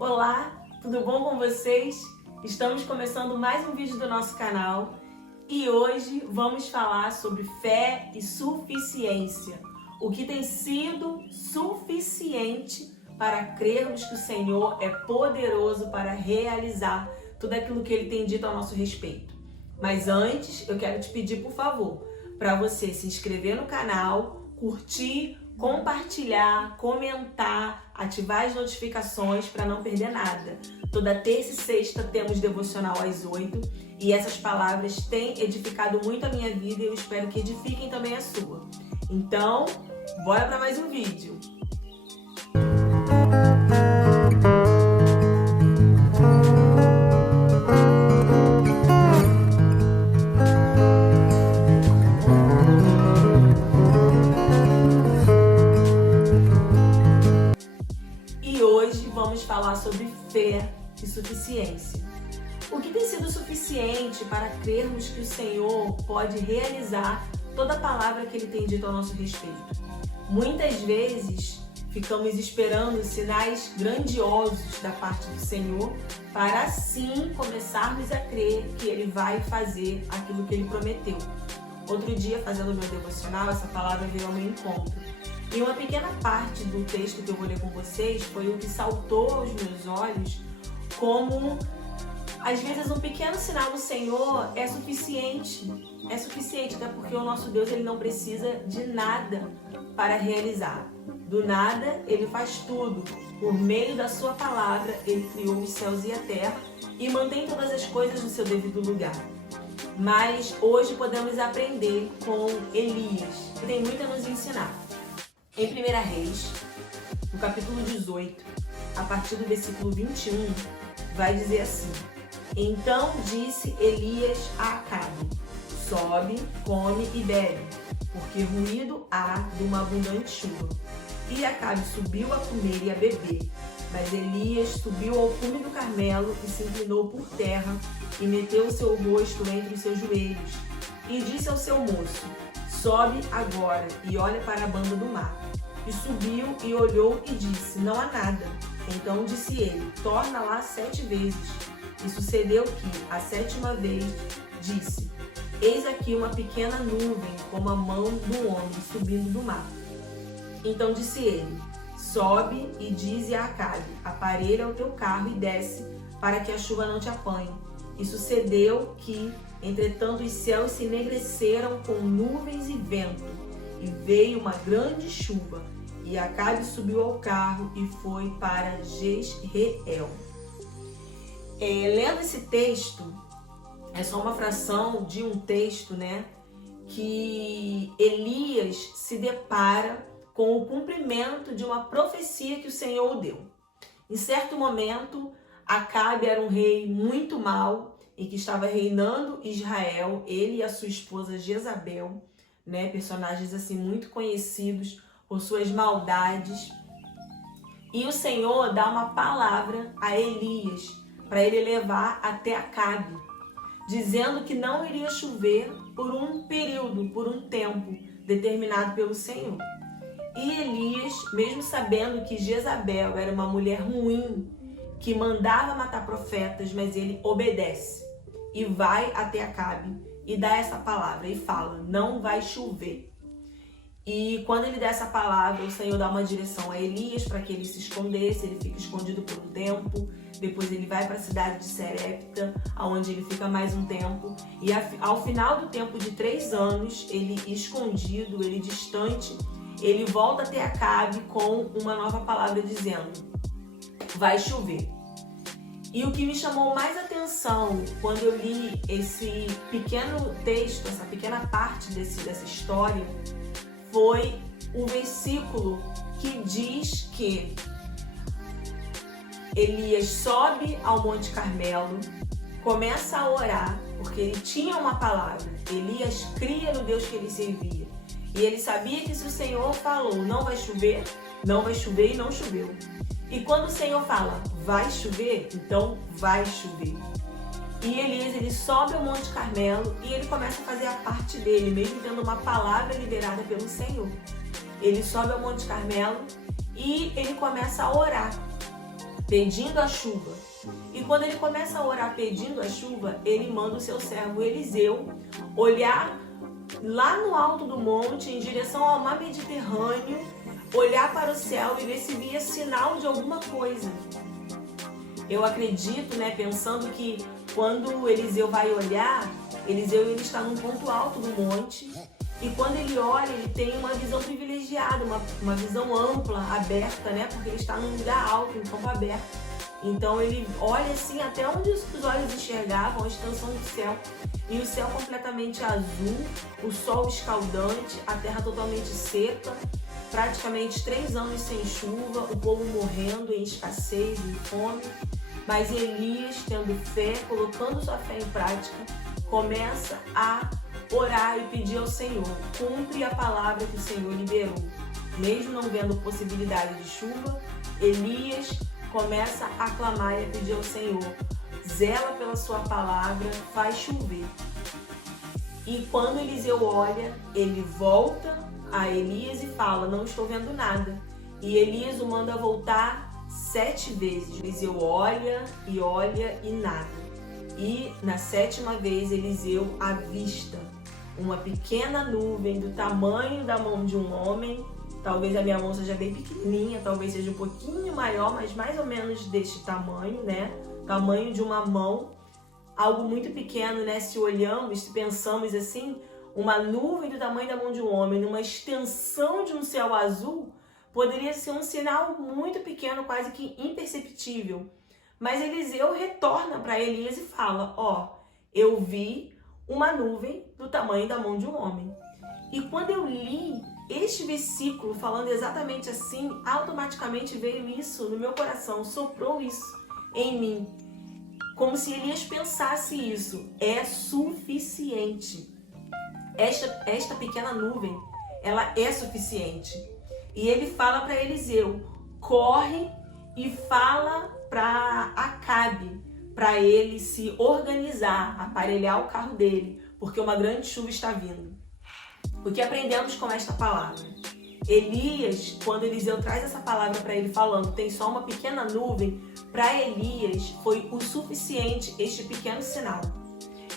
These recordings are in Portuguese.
Olá, tudo bom com vocês? Estamos começando mais um vídeo do nosso canal e hoje vamos falar sobre fé e suficiência. O que tem sido suficiente para crermos que o Senhor é poderoso para realizar tudo aquilo que Ele tem dito a nosso respeito. Mas antes, eu quero te pedir, por favor, para você se inscrever no canal, curtir, compartilhar, comentar, ativar as notificações para não perder nada. Toda terça e sexta temos devocional às 8 e essas palavras têm edificado muito a minha vida e eu espero que edifiquem também a sua. Então, bora para mais um vídeo. Vamos falar sobre fé e suficiência. O que tem sido suficiente para crermos que o Senhor pode realizar toda a palavra que Ele tem dito ao nosso respeito? Muitas vezes ficamos esperando sinais grandiosos da parte do Senhor para assim começarmos a crer que Ele vai fazer aquilo que Ele prometeu. Outro dia, fazendo meu devocional, essa palavra veio ao meu encontro. E uma pequena parte do texto que eu vou ler com vocês foi o que saltou aos meus olhos como, às vezes, um pequeno sinal do Senhor é suficiente. É suficiente, até porque o nosso Deus ele não precisa de nada para realizar. Do nada, Ele faz tudo. Por meio da sua palavra, Ele criou os céus e a terra e mantém todas as coisas no seu devido lugar. Mas hoje podemos aprender com Elias, que tem muito a nos ensinar. Em 1 Reis, no capítulo 18, a partir do versículo 21, vai dizer assim: Então disse Elias a Acabe: Sobe, come e bebe, porque ruído há de uma abundante chuva. E Acabe subiu a comer e a beber. Mas Elias subiu ao cume do Carmelo e se inclinou por terra e meteu o seu rosto entre os seus joelhos. E disse ao seu moço: Sobe agora e olha para a banda do mar. E subiu e olhou e disse: Não há nada. Então disse ele: Torna lá 7 vezes. E sucedeu que, a 7ª vez, disse: Eis aqui uma pequena nuvem, como a mão do homem, subindo do mar. Então disse ele: Sobe e dize a Acabe: Aparelha o teu carro e desce, para que a chuva não te apanhe. E sucedeu que, entretanto, os céus se enegreceram com nuvens e vento, e veio uma grande chuva. E Acabe subiu ao carro e foi para Jezreel. Lendo esse texto, é só uma fração de um texto, que Elias se depara com o cumprimento de uma profecia que o Senhor deu. Em certo momento, Acabe era um rei muito mau e que estava reinando Israel, ele e a sua esposa Jezabel, personagens assim muito conhecidos por suas maldades. E o Senhor dá uma palavra a Elias para ele levar até Acabe, dizendo que não iria chover por um período, por um tempo determinado pelo Senhor. E Elias, mesmo sabendo que Jezabel era uma mulher ruim, que mandava matar profetas, mas ele obedece e vai até Acabe e dá essa palavra e fala: não vai chover. E quando ele dá essa palavra, o Senhor dá uma direção a Elias para que ele se escondesse. Ele fica escondido por um tempo, depois ele vai para a cidade de Serepta, onde ele fica mais um tempo, e ao final do tempo de 3 anos, ele escondido, ele distante, ele volta até Acabe com uma nova palavra dizendo: vai chover. E o que me chamou mais atenção quando eu li esse pequeno texto, essa pequena parte dessa história, foi o versículo que diz que Elias sobe ao Monte Carmelo, começa a orar, porque ele tinha uma palavra. Elias cria no Deus que ele servia. E ele sabia que se o Senhor falou não vai chover, não vai chover, e não choveu. E quando o Senhor fala vai chover, então vai chover. E Elias, ele sobe ao Monte Carmelo e ele começa a fazer a parte dele, mesmo tendo uma palavra liberada pelo Senhor. Ele sobe ao Monte Carmelo e ele começa a orar. pedindo a chuva. E quando ele começa a orar pedindo a chuva, ele manda o seu servo Eliseu olhar lá no alto do monte, em direção ao mar Mediterrâneo, olhar para o céu e ver se via sinal de alguma coisa. Eu acredito, pensando que quando Eliseu vai olhar, Eliseu ele está num ponto alto do monte, e quando ele olha, ele tem uma visão privilegiada, uma visão ampla, aberta, porque ele está num lugar alto, em campo aberto. Então ele olha assim até onde os olhos enxergavam, a extensão do céu, e o céu completamente azul, o sol escaldante, a terra totalmente seca, praticamente 3 anos sem chuva, o povo morrendo em escassez, em fome. Mas Elias, tendo fé, colocando sua fé em prática, começa a orar e pedir ao Senhor, cumpre a palavra que o Senhor liberou. Mesmo não vendo possibilidade de chuva, Elias começa a clamar e a pedir ao Senhor, zela pela sua palavra, faz chover. E quando Eliseu olha, ele volta a Elias e fala, não estou vendo nada. E Elias o manda voltar 7 vezes. Eliseu olha e nada. E na 7ª vez Eliseu avista uma pequena nuvem do tamanho da mão de um homem. Talvez a minha mão seja bem pequenininha, talvez seja um pouquinho maior, mas mais ou menos deste tamanho, Tamanho de uma mão. Algo muito pequeno, Se olhamos, se pensamos assim, uma nuvem do tamanho da mão de um homem, numa extensão de um céu azul, poderia ser um sinal muito pequeno, quase que imperceptível. Mas Eliseu retorna para Elias e fala, eu vi uma nuvem do tamanho da mão de um homem. E quando eu li este versículo falando exatamente assim, automaticamente veio isso no meu coração, soprou isso em mim. Como se Elias pensasse isso, é suficiente. Esta pequena nuvem, ela é suficiente. E ele fala para Eliseu, corre e fala para Acabe, para ele se organizar, aparelhar o carro dele, porque uma grande chuva está vindo. O que aprendemos com esta palavra? Elias, quando Eliseu traz essa palavra para ele falando, tem só uma pequena nuvem, para Elias foi o suficiente este pequeno sinal.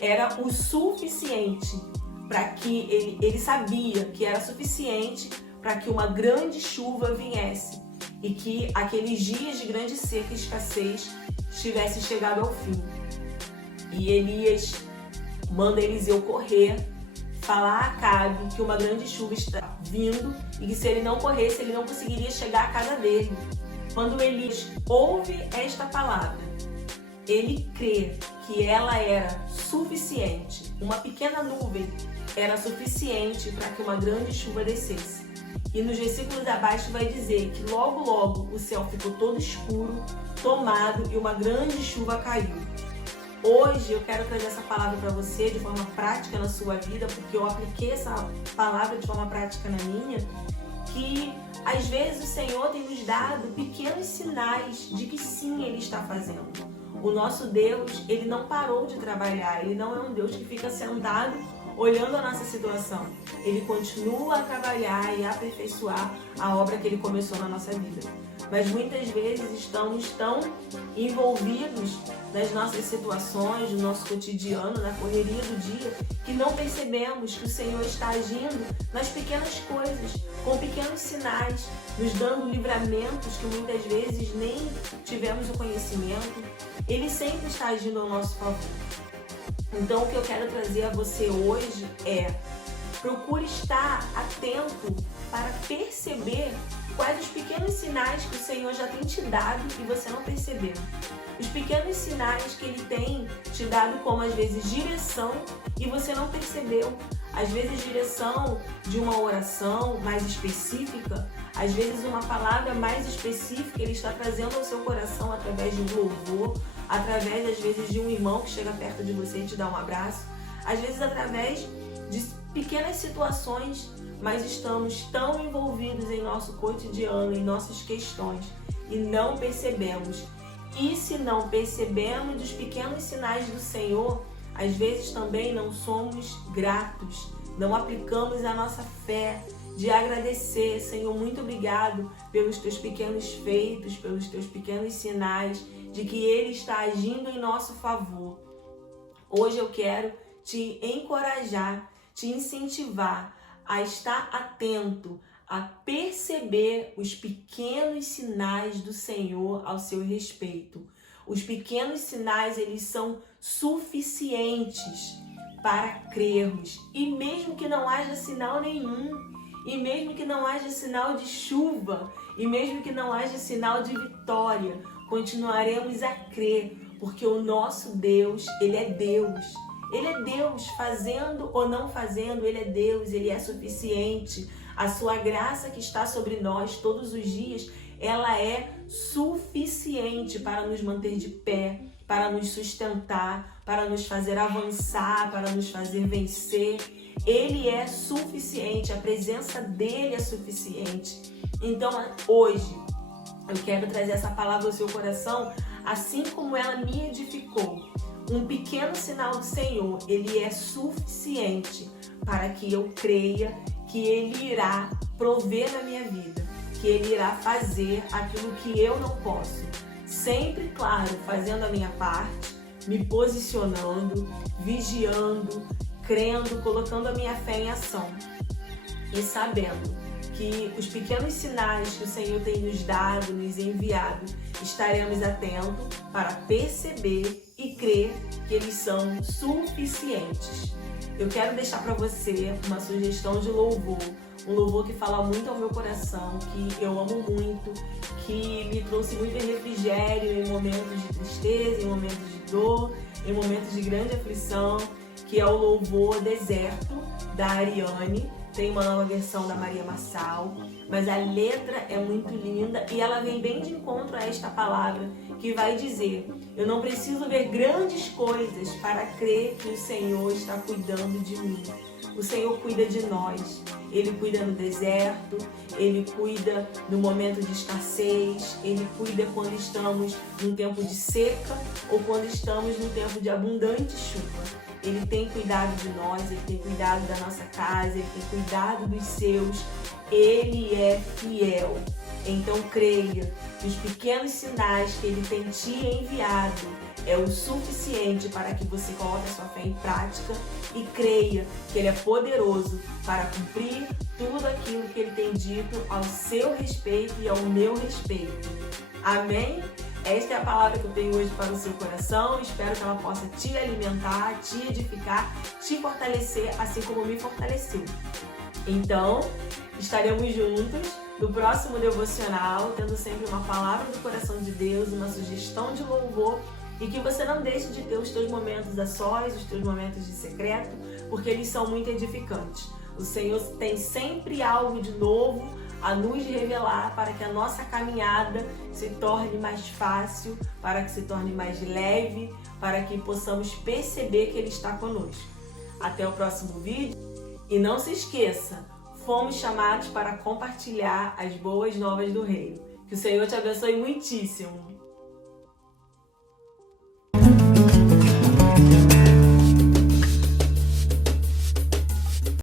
Era o suficiente para que ele sabia que era suficiente para que uma grande chuva viesse e que aqueles dias de grande seca e escassez tivessem chegado ao fim. E Elias manda Eliseu correr, falar a Acabe que uma grande chuva está vindo e que se ele não corresse, ele não conseguiria chegar à casa dele. Quando Elias ouve esta palavra, ele crê que ela era suficiente. Uma pequena nuvem era suficiente para que uma grande chuva descesse. E nos versículos abaixo vai dizer que logo, logo o céu ficou todo escuro, tomado e uma grande chuva caiu. Hoje eu quero trazer essa palavra para você de forma prática na sua vida, porque eu apliquei essa palavra de forma prática na minha, que às vezes o Senhor tem nos dado pequenos sinais de que sim, Ele está fazendo. O nosso Deus, Ele não parou de trabalhar, Ele não é um Deus que fica sentado olhando a nossa situação. Ele continua a trabalhar e a aperfeiçoar a obra que Ele começou na nossa vida. Mas muitas vezes estamos tão envolvidos nas nossas situações, no nosso cotidiano, na correria do dia, que não percebemos que o Senhor está agindo nas pequenas coisas, com pequenos sinais, nos dando livramentos que muitas vezes nem tivemos o conhecimento. Ele sempre está agindo ao nosso favor. Então, o que eu quero trazer a você hoje é: procure estar atento para perceber quais os pequenos sinais que o Senhor já tem te dado e você não percebeu. Os pequenos sinais que Ele tem te dado como, às vezes, direção e você não percebeu. Às vezes, direção de uma oração mais específica, às vezes uma palavra mais específica Ele está trazendo ao seu coração através de um louvor, através, às vezes, de um irmão que chega perto de você e te dá um abraço, às vezes através de pequenas situações, mas estamos tão envolvidos em nosso cotidiano, em nossas questões, e não percebemos. E se não percebemos os pequenos sinais do Senhor, às vezes também não somos gratos, não aplicamos a nossa fé de agradecer. Senhor, muito obrigado pelos teus pequenos feitos, pelos teus pequenos sinais, de que Ele está agindo em nosso favor. Hoje eu quero te encorajar, te incentivar a estar atento, a perceber os pequenos sinais do Senhor ao seu respeito. Os pequenos sinais, eles são suficientes para crermos. E mesmo que não haja sinal nenhum, e mesmo que não haja sinal de chuva, e mesmo que não haja sinal de vitória, continuaremos a crer, porque o nosso Deus, Ele é Deus. Ele é Deus, fazendo ou não fazendo, Ele é Deus, Ele é suficiente. A sua graça que está sobre nós todos os dias, ela é suficiente para nos manter de pé, para nos sustentar, para nos fazer avançar, para nos fazer vencer. Ele é suficiente, a presença dele é suficiente. Então, hoje, eu quero trazer essa palavra ao seu coração, assim como ela me edificou. Um pequeno sinal do Senhor, ele é suficiente para que eu creia que Ele irá prover na minha vida, que Ele irá fazer aquilo que eu não posso. Sempre, claro, fazendo a minha parte, me posicionando, vigiando, crendo, colocando a minha fé em ação e sabendo que os pequenos sinais que o Senhor tem nos dado, nos enviado, estaremos atentos para perceber e crer que eles são suficientes. Eu quero deixar para você uma sugestão de louvor, um louvor que fala muito ao meu coração, que eu amo muito, que me trouxe muito refrigério em momentos de tristeza, em momentos de dor, em momentos de grande aflição, que é o louvor Deserto, da Ariane. Tem uma nova versão da Maria Massal, mas a letra é muito linda e ela vem bem de encontro a esta palavra que vai dizer: eu não preciso ver grandes coisas para crer que o Senhor está cuidando de mim. O Senhor cuida de nós, Ele cuida no deserto, Ele cuida no momento de escassez, Ele cuida quando estamos num tempo de seca ou quando estamos num tempo de abundante chuva. Ele tem cuidado de nós, Ele tem cuidado da nossa casa, Ele tem cuidado dos seus. Ele é fiel. Então creia que os pequenos sinais que Ele tem te enviado é o suficiente para que você coloque a sua fé em prática e creia que Ele é poderoso para cumprir tudo aquilo que Ele tem dito ao seu respeito e ao meu respeito. Amém? Esta é a palavra que eu tenho hoje para o seu coração. Espero que ela possa te alimentar, te edificar, te fortalecer, assim como me fortaleceu. Então, estaremos juntos no próximo devocional, tendo sempre uma palavra do coração de Deus, uma sugestão de louvor, e que você não deixe de ter os teus momentos a sós, os teus momentos de secreto, porque eles são muito edificantes. O Senhor tem sempre algo de novo a nos revelar para que a nossa caminhada se torne mais fácil, para que se torne mais leve, para que possamos perceber que Ele está conosco. Até o próximo vídeo e não se esqueça, fomos chamados para compartilhar as boas novas do Reino. Que o Senhor te abençoe muitíssimo.